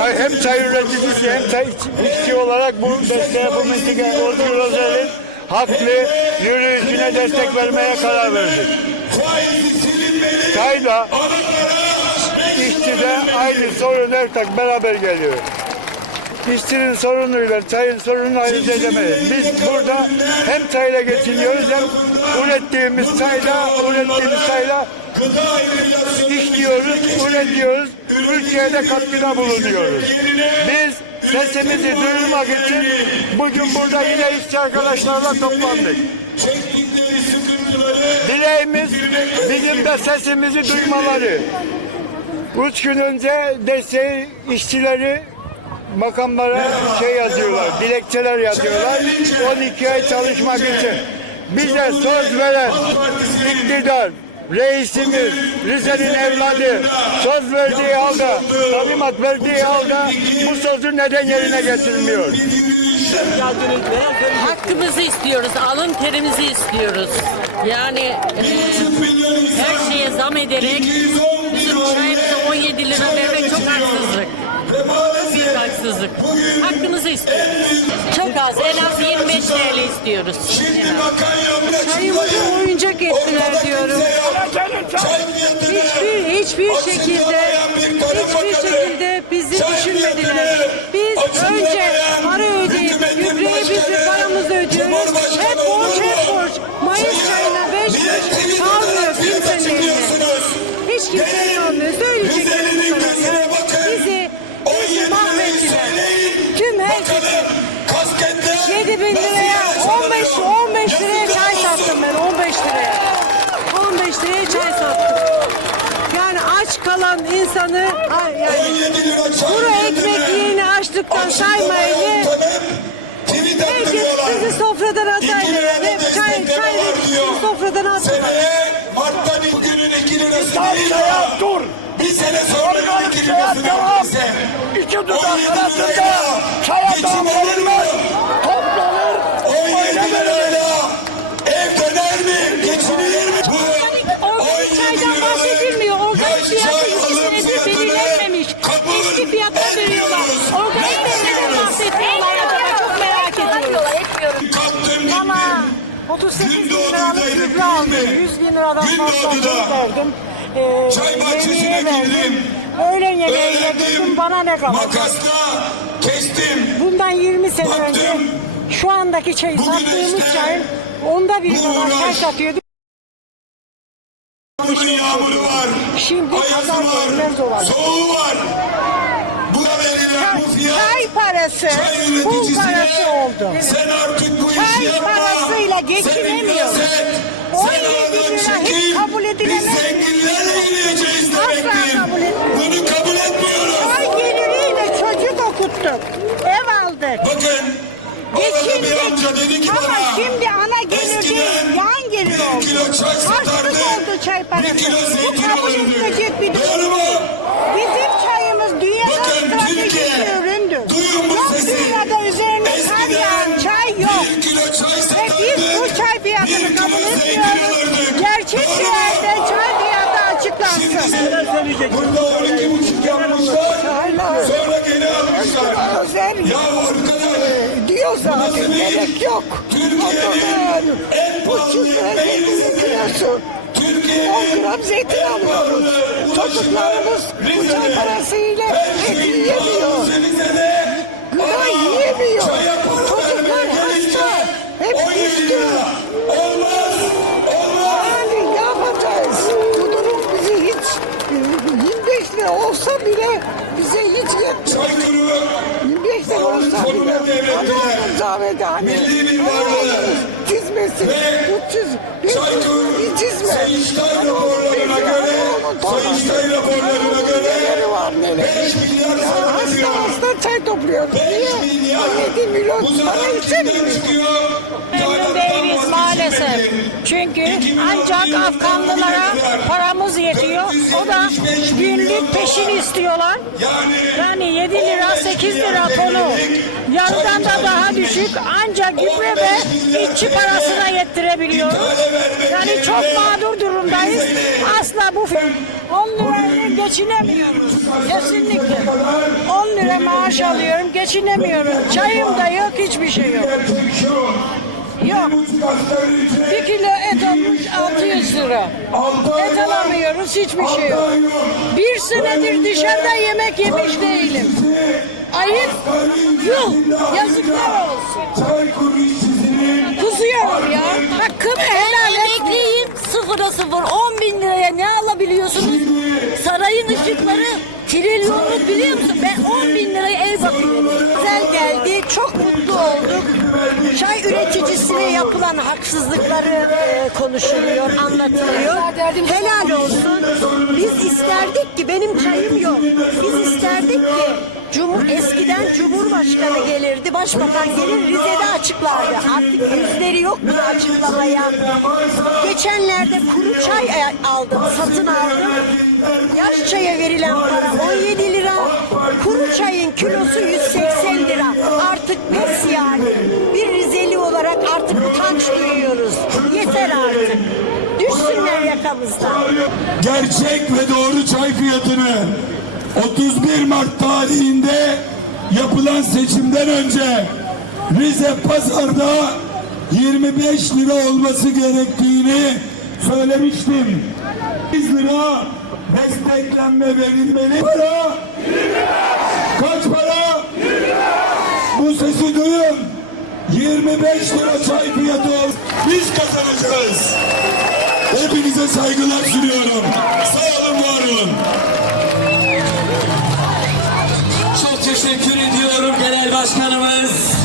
çay, hem çay üreticisi hem çay iş- işçi olarak bu desteğe bu mitinge Özgür Özel'in haklı yürüyüşüne destek vermeye karar verdik. Çayla işçi de aynı sorun ortak beraber geliyor. İşçinin sorunuyla çayın sorununu ayırt edemeyiz. Biz burada hem çayla geçiniyoruz hem ürettiğimiz çayla, ürettiğimiz çayla işliyoruz, üretiyoruz, ülkeye katkıda bulunuyoruz. Biz sesimizi duyurmak için bugün burada yine işçi arkadaşlarla toplandık. Dileğimiz bizim de sesimizi duymaları. Üç gün önce desteği işçileri makamlara şey yazıyorlar, dilekçeler yazıyorlar. 12 ay çalışmak için. Bize söz veren iktidar, reisimiz, Rize'nin evladı söz verdiği halde, talimat verdiği halde bu sözü neden yerine getirmiyor? Hakkımızı istiyoruz, alın terimizi istiyoruz. Yani e, her şeye zam ederek bizim çayımıza 17 lira vermek çok haksızlık. Büyük haksızlık. Hakkımızı istiyoruz. Çok az, en az 25 TL istiyoruz. En az. Çayımızı oyuncak ettiler diyorum. Hiçbir hiçbir şekilde hiçbir şekilde bizi düşünmediler. Biz önce para ödeyip gübreyi bizim paramızı ödüyoruz. Hep borç hep borç. Mayıs çayına beş kuruş kalmıyor kimsenin eline. Hiç kimseye kalmıyor. Söyleyeceklerim bu kadar. Liraya çay sattım. Yani aç kalan insanı ha, yani kuru ekmek yiyeni açlıktan saymayın. Herkes bizi sofradan ataydı yani. Çay, çay bizi sofradan attılar. Mart'tan bugünün iki lirası Tam değil ya. dur! Bir sene sonra Organik iki çaya lirasını devam! verdiyse. İki dudak 17 arasında çaya geçim 38 bin liralık gübre aldım. elektrik 100 bin liradan fazla verdim. Ee, Çay bahçesine girdim. Öğlen yemeğine girdim. Bana ne kaldı? Makasla kestim. Bundan 20 sene Baktım. önce şu andaki çayı sattığımız çayın onda bir kadar çay satıyorduk. Yağmuru var. Şimdi Ayazı var. Soğuğu var. Parası, Çay pul parası oldu. Sen artık bu işi Çay yapma. parasıyla et. 17 Sen lira hiç kabul edilemez. Biz zenginlerle Asla demektir. kabul etmiyorum. Bunu kabul etmiyoruz. Çay geliriyle çocuk okuttuk. Ev aldık. Bakın. Da bir amca dedi Geçindik. ki Ama bana. şimdi ana gelir değil, yan gelir bir oldu. kilo çay satardı. Harçlık oldu çay parası. Bir kilo Bu zeytin kabul alırdı. edilecek bir Doğru durum mu? değil. Burada 12 buçuk yapmışlar. Sonra geri almışlar. Ya arkadaş. diyor zaten gerek yok. Türkiye'nin en pahalı zeytin kilosu. 10 Türkiye'nin gram zeytin alıyoruz. Çocuklarımız çay parasıyla et yiyemiyor. Gıda yiyemiyor. Çocuklar hasta. Hep düştü. Olmaz. Hani Milli bir varlığı. çizmesin. 300 Çaykur, bir çizme. Sayıştay raporlarına göre, Sayıştay raporlarına çay topluyoruz. 5 Niye? milyar. 17 milyon Bu para çıkıyor? Memnun değiliz maalesef. Çünkü ancak Afganlılara paramız yetiyor. O da günlük peşin istiyorlar. Yani Yani 7 lira 8 lira konu. Yarıdan da daha düşük ancak gübre ve işçi parasına yettirebiliyoruz. Yani çok mağdur durumdayız. Asla bu 10 lirayla geçinemiyoruz. Kesinlikle. 10 lira maaş alıyorum. Geçinemiyorum. Çayım da yok. Hiçbir şey yok. Yok. Bir kilo et olmuş 600 lira. Et alamıyoruz. Hiçbir şey yok. Bir senedir dışarıda yemek yemiş değilim. Ayıp. Yuh. Yazıklar olsun. Biliyor musun? Ben 10 bin liraya ev bakıyorum. güzel geldi. Çok mutlu olduk. Çay üreticisine yapılan haksızlıkları e, konuşuluyor, anlatılıyor. Helal olsun. Biz isterdik ki benim çayım yok. Biz isterdik ki Cumhur, eskiden Cumhurbaşkanı gelirdi, Başbakan gelir Rize'de açıklardı. Artık yüzleri yok bunu açıklamaya. Geçenlerde kuru çay e, aldım, satın aldım. Yaş çaya verilen para 17 lira, kuru çayın kilosu 180 lira. Artık pes yani. Bir Rizeli olarak artık utanç duyuyoruz. Yeter artık. Düşsünler yakamızdan. gerçek ve doğru çay fiyatını 31 Mart tarihinde yapılan seçimden önce Rize pazarda 25 lira olması gerektiğini söylemiştim. 100 lira desteklenme verilmeli. Para kaç para? Bu sesi duyun. 25 lira çay fiyatı ol. Biz kazanacağız. Hepinize saygılar sunuyorum. Sağ olun, var olun. Çok teşekkür ediyorum genel başkanımız.